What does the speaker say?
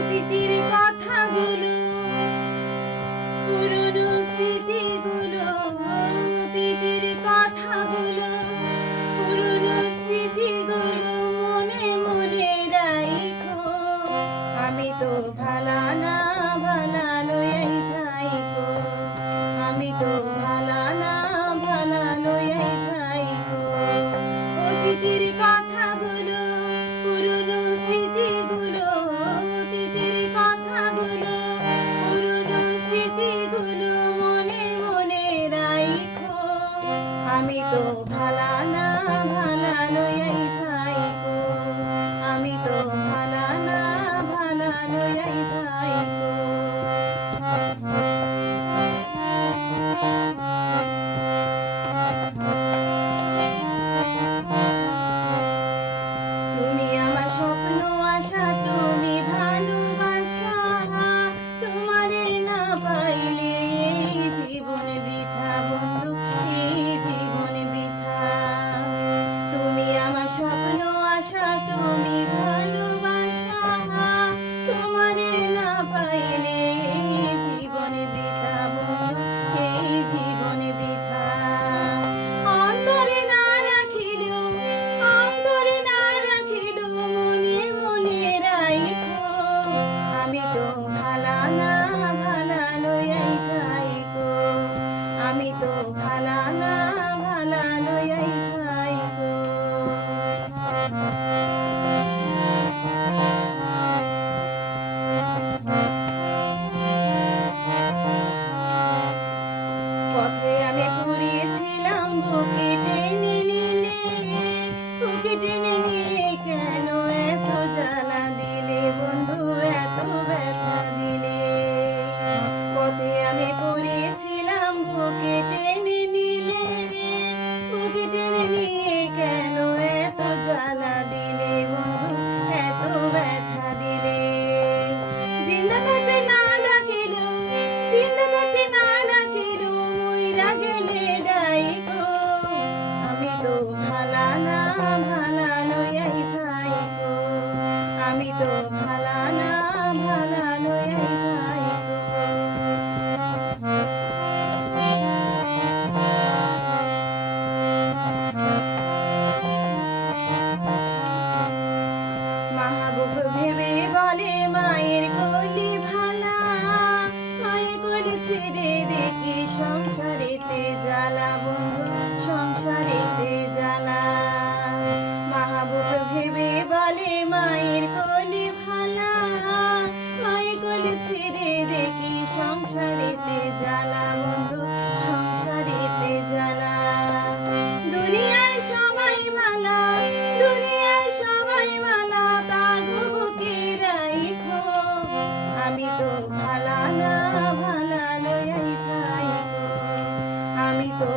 অতীতের কথাগুলো, পুরনো স্মৃতিগুলো, অতীতের কথাগুলো, পুরনো স্মৃতিগুলো মনে মনে রাইখো। আমি তো ভালা না ভালা লয়াই থাইকো। আমি তো তুমি আমার স্বপ্ন আশা তুমি ভালো ay, ay. আমি তো ভালা না ভালা ভালা না আমি তো